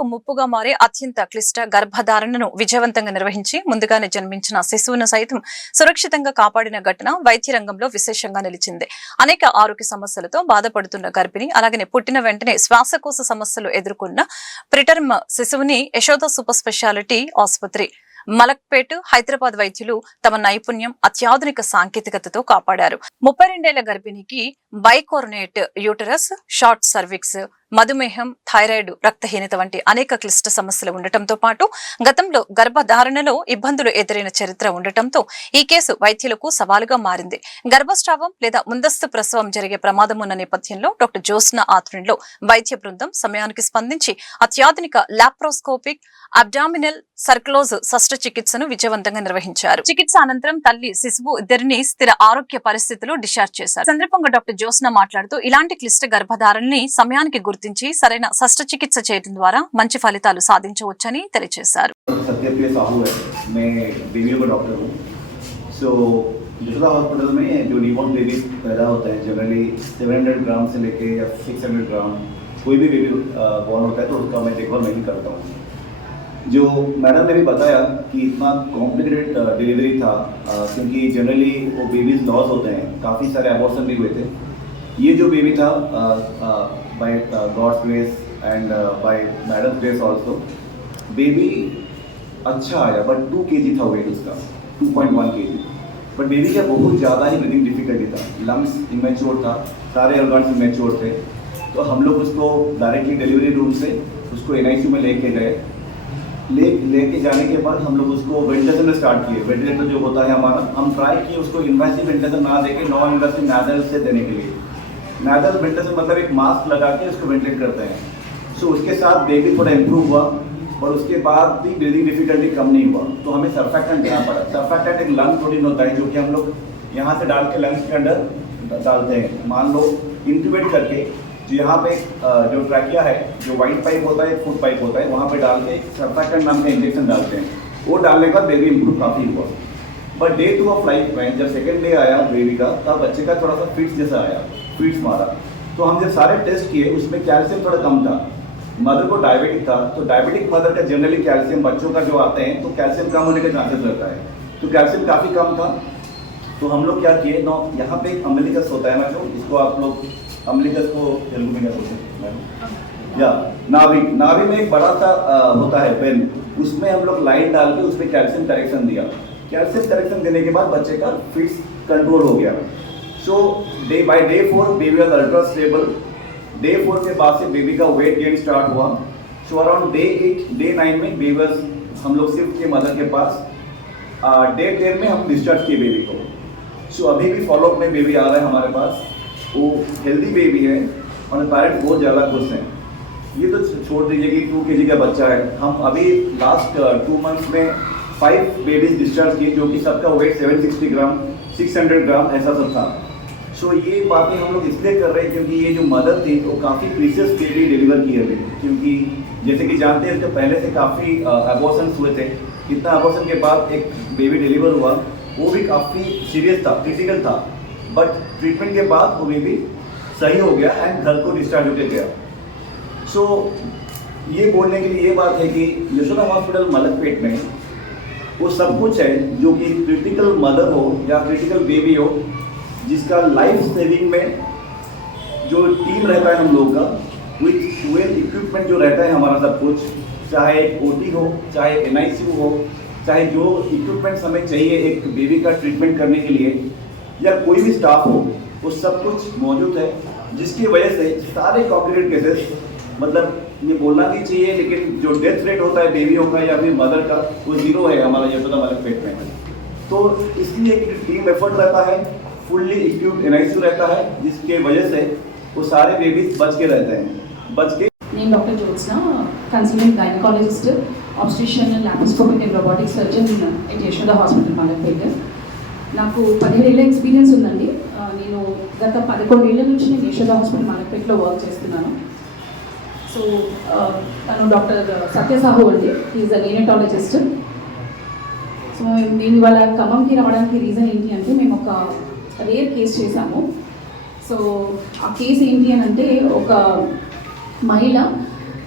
ప్రాణాలకు ముప్పుగా మారే అత్యంత క్లిష్ట గర్భధారణను విజయవంతంగా నిర్వహించి ముందుగానే జన్మించిన శిశువును సైతం సురక్షితంగా కాపాడిన ఘటన వైద్య రంగంలో విశేషంగా నిలిచింది. అనేక ఆరోగ్య సమస్యలతో బాధపడుతున్న గర్భిణి, అలాగే పుట్టిన వెంటనే శ్వాసకోశ సమస్యలు ఎదుర్కొన్న ప్రిటర్మ్ శిశువుని యశోద సూపర్ స్పెషాలిటీ ఆసుపత్రి మలక్పేట్ హైదరాబాద్ వైద్యులు తమ నైపుణ్యం, అత్యాధునిక సాంకేతికతతో కాపాడారు. 32 ఏళ్ల గర్భిణికి బైకోర్నేట్ యూటరస్, షార్ట్ సర్విక్స్, మధుమేహం, థైరాయిడ్, రక్తహీనత వంటి అనేక క్లిష్ట సమస్యలు ఉండటంతో పాటు గతంలో గర్భధారణలో ఇబ్బందులు ఎదురైన చరిత్ర ఉండటంతో ఈ కేసు వైద్యులకు సవాలుగా మారింది. గర్భస్రావం లేదా ముందస్తు ప్రసవం జరిగే ప్రమాదం ఉన్న నేపథ్యంలో డాక్టర్ జ్యోత్స్న ఆధ్వర్యంలో వైద్య బృందం సమయానికి స్పందించి అత్యాధునిక లాప్రోస్కోపిక్ అబ్డామినల్ సర్క్లోజ్ శస్త్రచికిత్సను విజయవంతంగా నిర్వహించారు. చికిత్స అనంతరం తల్లి, శిశువు ఇద్దరిని స్థిర ఆరోగ్య పరిస్థితిలో డిశ్చార్జ్ చేశారు. సందర్భంగా డాక్టర్ జ్యోత్స్న మాట్లాడుతూ ఇలాంటి క్లిష్ట గర్భధారణని సమయానికి గుర్తించి సరైన శస్త్రచికిత్స చేయడం ద్వారా మంచి ఫలితాలు సాధించవచ్చని తెలియజేశారు. यशोदा हॉस्पिटल में जो न्यूबॉर्न बेबी पैदा होता है जनरली 700 ग्राम से लेके या 600 ग्राम कोई भी बेबी बॉर्न होता है तो उसका मैं देखभाल मैं ही करता हूँ. जो मैडम ने भी बताया कि इतना कॉम्प्लिकेटेड डिलीवरी था क्योंकि जनरली वो बेबीज लॉस होते हैं, काफ़ी सारे अबॉर्शन भी हुए थे. ये जो बेबी था by God's grace and by madam grace also baby अच्छा आया, बट 2 kg था वेट उसका, 2.1 kg. बट बेबी का बहुत ज़्यादा ही ब्रीदिंग डिफिकल्टी था, लंग्स इमेच्योर था, सारे ऑर्गन्स इमेच्योर थे. तो हम लोग उसको डायरेक्टली डिलीवरी रूम से उसको NICU में लेके गए. लेके जाने के बाद हम लोग उसको वेंटिलेशन में स्टार्ट किए. वेंटिलेटर जो होता है हमारा, हम ट्राई किए उसको इन्वेसिव वेंटिलेशन ना देके नॉन इन्वेसिव नाजल से देने के लिए. नाजल वेंटिलेशन मतलब एक मास्क लगा के उसको वेंटिलेट करते हैं. सो उसके साथ बेबी थोड़ा इम्प्रूव हुआ, और उसके बाद भी ब्रीदिंग डिफिकल्टी कम नहीं हुआ. तो हमें सर्फेक्टेंट देना पड़ा. सर्फेक्टेंट एक लंग प्रोटीन होता है जो कि हम लोग यहाँ से डाल के लंग्स के अंदर डालते हैं. मान लो इंक्यूबेट करके जो यहाँ पे जो ट्रैकिया है, जो वाइट पाइप होता है, फूड पाइप होता है, वहाँ पे डाल के सर्फेक्टेंट नाम का इंजेक्शन डालते हैं. वो डालने के बाद बेबी इम्प्रूव काफ़ी हुआ. बट डे 2 ऑफ लाइफ में जब सेकेंड डे आया बेबी का, तब बच्चे का थोड़ा सा फिट्स जैसा आया, फिट्स मारा. तो हम जब सारे टेस्ट किए उसमें कैल्शियम थोड़ा कम था. मदर को डायबिटिक था, तो डायबिटिक मदर का जनरली कैल्शियम बच्चों का जो आते हैं तो कैल्शियम कम होने का चांसेस रहता है. तो कैल्शियम काफ़ी कम था. तो हम लोग क्या किए, यहाँ पे एक अम्बिलिकस होता है ना, जो इसको आप लोग अम्बिलिकस को तेलुगु में क्या बोलते हैं, या नाभि में एक बड़ा सा होता है पेन, उसमें हम लोग लाइन डाल के उसमें कैल्शियम करेक्शन दिया. कैल्शियम करेक्शन देने के बाद बच्चे का फिट्स कंट्रोल हो गया. So by day 4 baby was ultra stable. Day 4 के बाद से बेबी का वेट गेन स्टार्ट हुआ. सो अराउंड डे 8 डे 9 में बेबी हम लोग शिफ्ट किए मदर के पास. डे 10 में हम डिस्चार्ज किए बेबी को. सो अभी भी फॉलोअप में बेबी आ रहा है हमारे पास. वो हेल्दी बेबी है और पेरेंट्स बहुत ज़्यादा खुश हैं. ये तो छोड़ दीजिए कि 2 kg का बच्चा है. हम अभी लास्ट 2 मंथ्स में 5 बेबीज डिस्चार्ज किए जो कि सबका वेट 760 ग्राम 600 ग्राम ऐसा सब था. सो ये बातें हम लोग इसलिए कर रहे हैं क्योंकि ये जो मदर थी वो काफ़ी प्रीशियस बेबी डिलीवर किए थे. क्योंकि जैसे कि जानते हैं इसके पहले से काफ़ी अबॉर्शंस हुए थे. इतना अबॉर्शन के बाद एक बेबी डिलीवर हुआ, वो भी काफ़ी सीरियस था, क्रिटिकल था. बट ट्रीटमेंट के बाद वो बेबी सही हो गया एंड घर को डिस्चार्ज होकर गया. सो ये बोलने के लिए ये बात है कि यशोदा हॉस्पिटल मलकपेट में वो सब कुछ है जो कि क्रिटिकल मदर हो या क्रिटिकल बेबी हो, जिसका लाइफ सेविंग में जो टीम रहता है हम लोग का, विथ वेल इक्विपमेंट जो रहता है हमारा सब कुछ, चाहे OT हो, चाहे NICU हो, चाहे जो इक्विपमेंट्स हमें चाहिए एक बेबी का ट्रीटमेंट करने के लिए, या कोई भी स्टाफ हो, वो सब कुछ मौजूद है. जिसकी वजह से सारे कॉम्प्लिकेटेड केसेस, मतलब ये बोलना नहीं चाहिए लेकिन जो डेथ रेट होता है बेबियों का या फिर मदर का, वो 0 है हमारा यशोदा मलकपेट में. तो इसलिए टीम एफर्ट रहता है, फुल्ली इक्विप्ड NICU रहता है, जिसके वजह से वो सारे बेबीज बच के रहते हैं. నేను doctor Jyotsna, consultant gynaecologist, obstetrician, laparoscopic and robotic surgeon at Yashoda hospital Malakpet. నాకు 17 ఏళ్ళ ఎక్స్పీరియన్స్ ఉందండి. నేను గత 11 ఏళ్ళ నుంచి నేను యశోదా హాస్పిటల్ మలక్పేట్లో వర్క్ చేస్తున్నాను. సో తను డాక్టర్ సత్యసాహు అండి, ఈజ్ అ నీనటాలజిస్ట్. సో నేను ఇవాళ ఖమ్మంకి రావడానికి రీజన్ ఏంటి అంటే, మేము ఒక రేర్ కేసు చేశాము. సో ఆ కేసు ఏంటి అని అంటే, ఒక మహిళ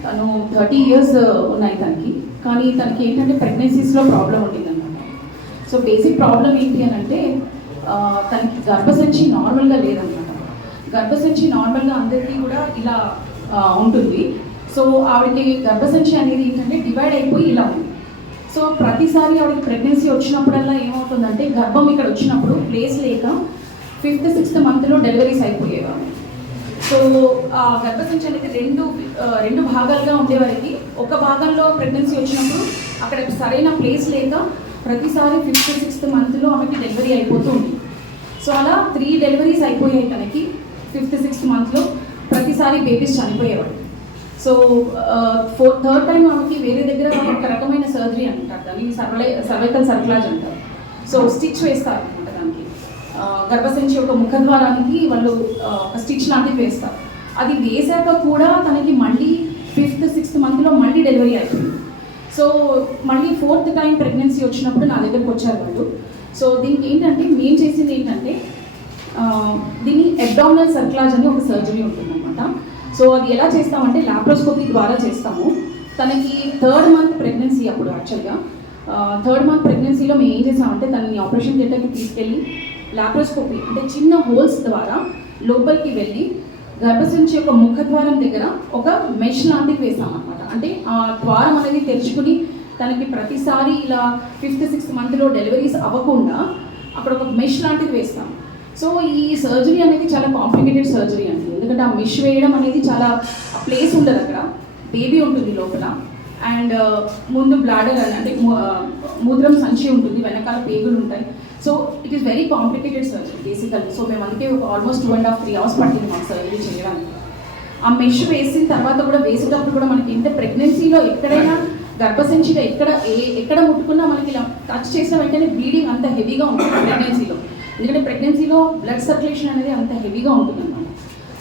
తను 30 ఇయర్స్ ఉన్నాయి తనకి, కానీ తనకి ఏంటంటే ప్రెగ్నెన్సీస్లో ప్రాబ్లం ఉండిందన్నమాట. సో బేసిక్ ప్రాబ్లం ఏంటి అని అంటే తనకి గర్భసంచి నార్మల్గా లేదన్నమాట. గర్భసంచి నార్మల్గా అందరికీ కూడా ఇలా ఉంటుంది. సో ఆవిడకి గర్భసంచి అనేది ఏంటంటే డివైడ్ అయిపోయి ఇలా ఉంది. సో ప్రతిసారి ఆవిడకి ప్రెగ్నెన్సీ వచ్చినప్పుడల్లా ఏమవుతుందంటే గర్భం ఇక్కడ వచ్చినప్పుడు ప్లేస్ లేక 5th 6th మంత్లో డెలివరీస్ అయిపోయేవారు. సో ఆ గర్భసంచి అనేది రెండు భాగాలుగా ఉండేవారికి. ఒక భాగంలో ప్రెగ్నెన్సీ వచ్చినప్పుడు అక్కడ సరైన ప్లేస్ లేక ప్రతిసారి 5th 6th మంత్లో ఆమెకి డెలివరీ అయిపోతూ ఉంది. సో అలా 3 డెలివరీస్ అయిపోయాయి తనకి 5th 6th మంత్లో. ప్రతిసారి బేబీస్ చనిపోయేవాడు. సో 3rd టైం ఆమెకి వేరే దగ్గర ఒక రకమైన సర్జరీ అంటారు, దాన్ని సర్వైకల్ సర్క్లాజ్ అంటారు. సో స్టిచ్ వేస్తారు అనమాట దానికి. గర్భసంచి యొక్క ముఖద్వారానికి వాళ్ళు ఒక స్టిచ్ లాంటిది వేస్తారు. అది వేశాక కూడా తనకి మళ్ళీ 5th 6th మంత్లో మళ్ళీ డెలివరీ అయిపోయింది. సో మళ్ళీ 4th టైం ప్రెగ్నెన్సీ వచ్చినప్పుడు నా దగ్గరకు వచ్చారు వాళ్ళు. సో దీనికి ఏంటంటే మేము చేసింది ఏంటంటే దీన్ని అబ్డామినల్ సర్క్లాజ్ అని ఒక సర్జరీ ఉంటుందన్నమాట. సో అది ఎలా చేస్తామంటే లాప్రోస్కోపీ ద్వారా చేస్తాము. తనకి 3rd మంత్ ప్రెగ్నెన్సీ అప్పుడు యాక్చువల్గా 3rd మంత్ ప్రెగ్నెన్సీలో మేము ఏం చేసామంటే తనని ఆపరేషన్ థియేటర్కి తీసుకెళ్ళి లాప్రోస్కోపీ అంటే చిన్న హోల్స్ ద్వారా లోపలికి వెళ్ళి గర్భసంచి యొక్క ముఖద్వారం దగ్గర ఒక మెష్ లాంటివి వేసామన్నమాట. అంటే ఆ ద్వారం అనేది తెరుచుకుని తనకి ప్రతిసారి ఇలా 5th 6th మంత్లో డెలివరీస్ అవ్వకుండా అక్కడ ఒక మెష్ లాంటిది వేస్తాం. సో ఈ సర్జరీ అనేది చాలా కాంప్లికేటెడ్ సర్జరీ అండి. ఎందుకంటే ఆ మెష్ వేయడం అనేది చాలా ప్లేస్ ఉండదు, అక్కడ బేబీ ఉంటుంది లోపల, అండ్ ముందు బ్లాడర్ అంటే మూత్రం సంచి ఉంటుంది, వెనకాల పేగులు ఉంటాయి. So it is very complicated surgery basically. So మేము అందుకే ఒక ఆల్మోస్ట్ 2.5-3 hours పట్టింది మాకు సర్జరీ చేయడానికి. ఆ మెష్ వేసిన తర్వాత కూడా వేసేటప్పుడు కూడా మనకి ఏంటంటే ప్రెగ్నెన్సీలో ఎక్కడైనా గర్భసంచిగా ఎక్కడ ముట్టుకున్నా మనకి ఇలా టచ్ చేసిన వెంటనే బ్లీడింగ్ అంత హెవీగా ఉంటుంది ప్రెగ్నెన్సీలో. ఎందుకంటే ప్రెగ్నెన్సీలో బ్లడ్ సర్క్యులేషన్ అనేది అంత హెవీగా ఉంటుంది అన్నమాట.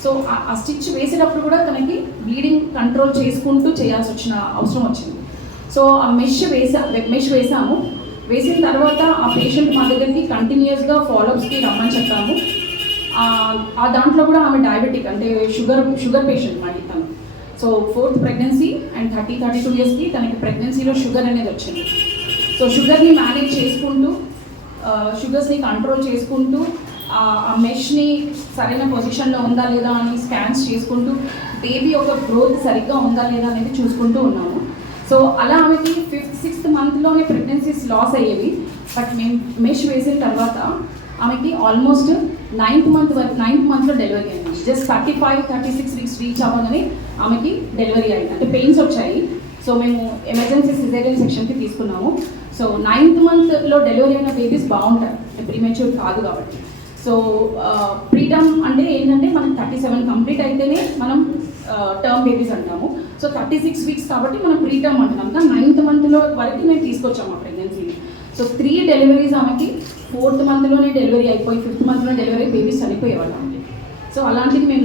సో ఆ స్టిచ్ వేసేటప్పుడు కూడా తనకి బ్లీడింగ్ కంట్రోల్ చేసుకుంటూ చేయాల్సి వచ్చిన అవసరం వచ్చింది. సో ఆ మెష్ వేసాము. వేసిన తర్వాత ఆ పేషెంట్ మా దగ్గరికి కంటిన్యూస్గా ఫాలోఅప్స్కి రమ్మని చెప్పాము. ఆ దాంట్లో కూడా ఆమె డయాబెటిక్ అంటే షుగర్ పేషెంట్ మళ్ళీ తను. సో 4th ప్రెగ్నెన్సీ అండ్ 32 ఇయర్స్కి తనకి ప్రెగ్నెన్సీలో షుగర్ అనేది వచ్చింది. సో షుగర్ని మేనేజ్ చేసుకుంటూ షుగర్స్ని కంట్రోల్ చేసుకుంటూ ఆ మెష్ని సరైన పొజిషన్లో ఉందా లేదా అని స్కాన్స్ చేసుకుంటూ బేబీ యొక్క గ్రోత్ సరిగ్గా ఉందా లేదా అనేది చూసుకుంటూ ఉన్నాము. సో అలా ఆమెకి 5th 6th మంత్లోనే ప్రెగ్నెన్సీస్ లాస్ అయ్యేవి. బట్ మేము మెష్ వేసిన తర్వాత ఆమెకి ఆల్మోస్ట్ 9th మంత్లో డెలివరీ అయింది. జస్ట్ 35-36 వీక్స్ రీచ్ అవ్వగానే ఆమెకి డెలివరీ అయింది. అంటే పెయిన్స్ వచ్చాయి. సో మేము ఎమర్జెన్సీ సిజేరియన్ సెక్షన్కి తీసుకున్నాము. సో 9th మంత్లో డెలివరీ అయిన బేబీస్ బాగుంటారు, ప్రీమెచ్యూర్ కాదు కాబట్టి. సో ప్రీటర్మ్ అంటే ఏంటంటే మనకి 37 కంప్లీట్ అయితేనే మనం టర్మ్ బేబీస్ అంటాము. సో 36 వీక్స్ కాబట్టి మనం ప్రీటర్మ్ అంటున్నాం. కానీ 9th మంత్లో వరకు మేము తీసుకొచ్చాము ఆ ప్రెగ్నెన్సీని. సో 3 డెలివరీస్ ఆమెకి 4th మంత్లోనే డెలివరీ అయిపోయి 5th మంత్లోనే డెలివరీ బేబీస్ చనిపోయేవాళ్ళు ఆమెకి. సో అలాంటిది మేము